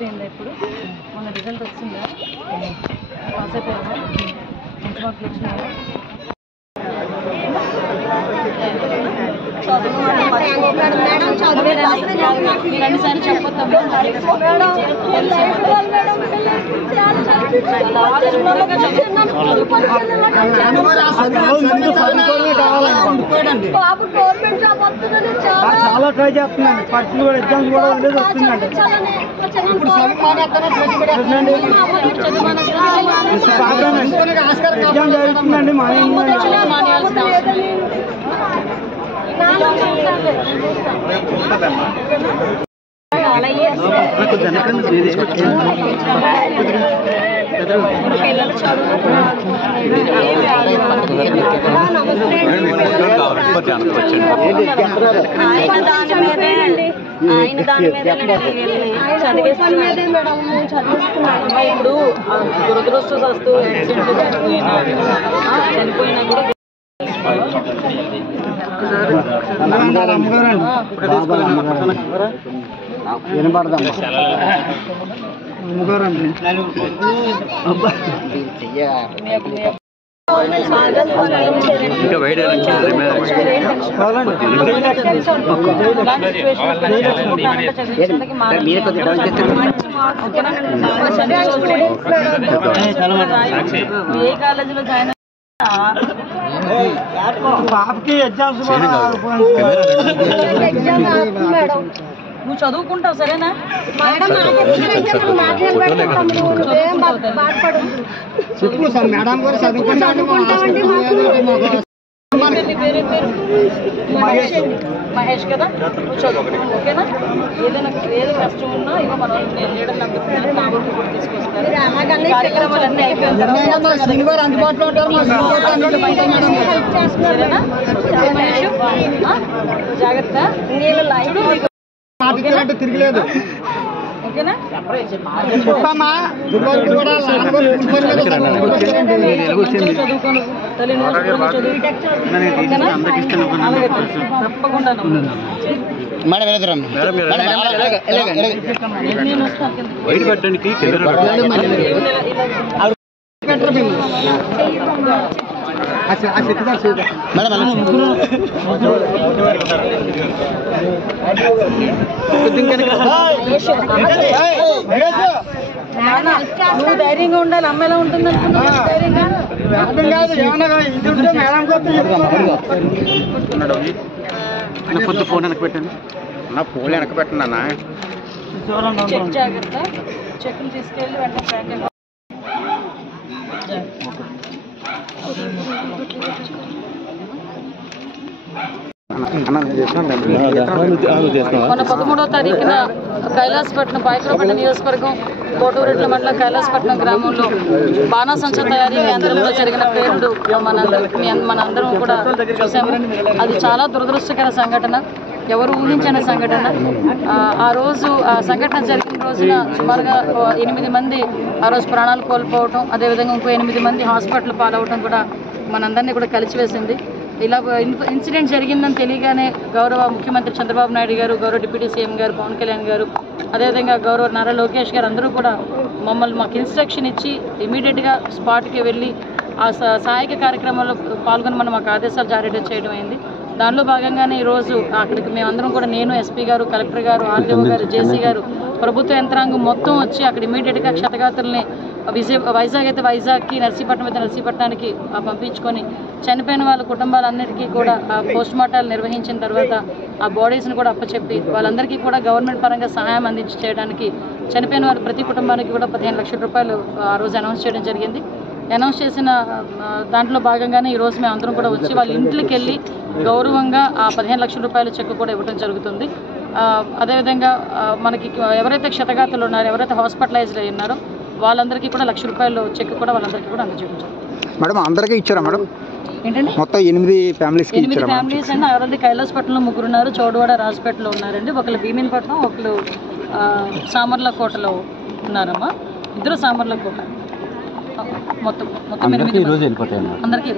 అయిపోయిందా ఇప్పుడు మన రిజల్ట్ వచ్చిందా పాస్ అయిపోయావా మంచి మార్కులు వచ్చినాయా మీరు అన్నిసార్లు చెప్పొద్దాం చాలా ట్రై చేస్తున్నాను పరీక్షలు కూడా ఎగ్జామ్స్ కూడా ఉండేది వస్తుందండి ఎగ్జామ్ జరుగుతుందండి పిల్లలు ఆయన దాని మీద చదివిస్తున్నాడు ఇప్పుడు దురదృష్టవస్తు చనిపోయినా కూడా ఇంకా వైడ్ ఏ కాలేజీలో జాయిన్ పాపకి ఎగ్జామ్స్ నువ్వు చదువుకుంటావు సరేనా చెప్పు సార్ మేడం గారు చదువుకుంటామండి మహేష్ కదా నువ్వు చదువుకుంటావు ఓకేనా ఏది కష్టం ఉన్నా ఇక మనం లీడర్లు అందుకున్నారు కాబట్టి కూడా తీసుకొస్తారు కార్యక్రమాలన్నీ అయిపోయిన శనివారం అందుబాటులో ఉంటారు సరేనా మహేష్ జాగ్రత్త తిరగలేదు ఓకేనా చదువుకోను తల్లి తప్పకుండా వైట్ పెట్టడానికి నువ్వు ధైర్యంగా ఉండాలి అమ్మ ఎలా ఉంటుంది అనుకున్నావు పొద్దు ఫోన్ వెనక పెట్టండి నా ఫోన్ వెనక పెట్టండి అన్న చెక్ జాగ్రత్త చెక్లు తీసుకెళ్ళి వెంటనే మన 13వ తారీఖున కైలాసపట్నం పాయకరపట్నం నియోజకవర్గం కోటూరెడ్ల మండలం కైలాసపట్నం గ్రామంలో బాణాసంచా తయారీ కేంద్రంలో జరిగిన పేరుడు మనందరం కూడా చూసాము. అది చాలా దురదృష్టకర సంఘటన, ఎవరు ఊహించని సంఘటన. ఆ రోజు ఆ సంఘటన జరిగిన రోజున సుమారుగా 8 మంది ఆ రోజు ప్రాణాలు కోల్పోవటం, అదేవిధంగా ఇంకో 8 మంది హాస్పిటల్ పాలవటం కూడా మనందరినీ కూడా కలిసివేసింది. ఇలా ఇన్సిడెంట్ జరిగిందని తెలియగానే గౌరవ ముఖ్యమంత్రి చంద్రబాబు నాయుడు గారు, గౌరవ డిప్యూటీ సీఎం గారు పవన్ కళ్యాణ్ గారు, అదేవిధంగా గౌరవ నారా లోకేష్ గారు అందరూ కూడా మాకు ఇన్స్ట్రక్షన్ ఇచ్చి ఇమీడియట్గా స్పాట్కి వెళ్ళి ఆ సహాయక కార్యక్రమంలో పాల్గొనమని మాకు ఆదేశాలు జారీ చేయడం అయింది. దానిలో భాగంగానే ఈరోజు అక్కడికి మేమందరం కూడా నేను, ఎస్పీ గారు, కలెక్టర్ గారు, ఆర్డీఓ గారు, జేసీ గారు, ప్రభుత్వ యంత్రాంగం మొత్తం వచ్చి అక్కడ ఇమీడియట్గా క్షతగాతుల్ని వైజాగ్ అయితే వైజాగ్కి, నర్సీపట్నం అయితే నర్సీపట్నానికి పంపించుకొని చనిపోయిన వాళ్ళ కుటుంబాలన్నిటికీ కూడా పోస్ట్ మార్టాలు నిర్వహించిన తర్వాత ఆ బాడీస్ని కూడా అప్పచెప్పి వాళ్ళందరికీ కూడా గవర్నమెంట్ పరంగా సహాయం అందించి చేయడానికి చనిపోయిన వాళ్ళ ప్రతి కుటుంబానికి కూడా 15 లక్షల రూపాయలు ఆ రోజు అనౌన్స్ చేయడం జరిగింది. అనౌన్స్ చేసిన దాంట్లో భాగంగానే ఈరోజు మేము అందరం కూడా వచ్చి వాళ్ళ ఇంట్లోకి వెళ్ళి గౌరవంగా ఆ 15 లక్షల రూపాయల చెక్ కూడా ఇవ్వడం జరుగుతుంది. అదేవిధంగా మనకి ఎవరైతే క్షతగాతులు ఉన్నారో, ఎవరైతే హాస్పిటలైజ్డ్ అయి ఉన్నారో వాళ్ళందరికీ కూడా 1 లక్ష రూపాయలు చెక్ కూడా వాళ్ళందరికీ కూడా అందజేయడం. మేడం అందరికీ ఇచ్చారా మేడం? ఏంటండి మొత్తం 8 ఫ్యామిలీస్ అండి. ఆల్రెడీ కైలాసపట్నంలో 3 ఉన్నారు, చౌడవాడ రాజపేటలో ఉన్నారండి, ఒకళ్ళు భీమినిపట్నం, ఒకళ్ళు సామర్లకోటలో ఉన్నారమ్మా, 2 సామర్లకోట. మొత్తం 8 అందరికీ.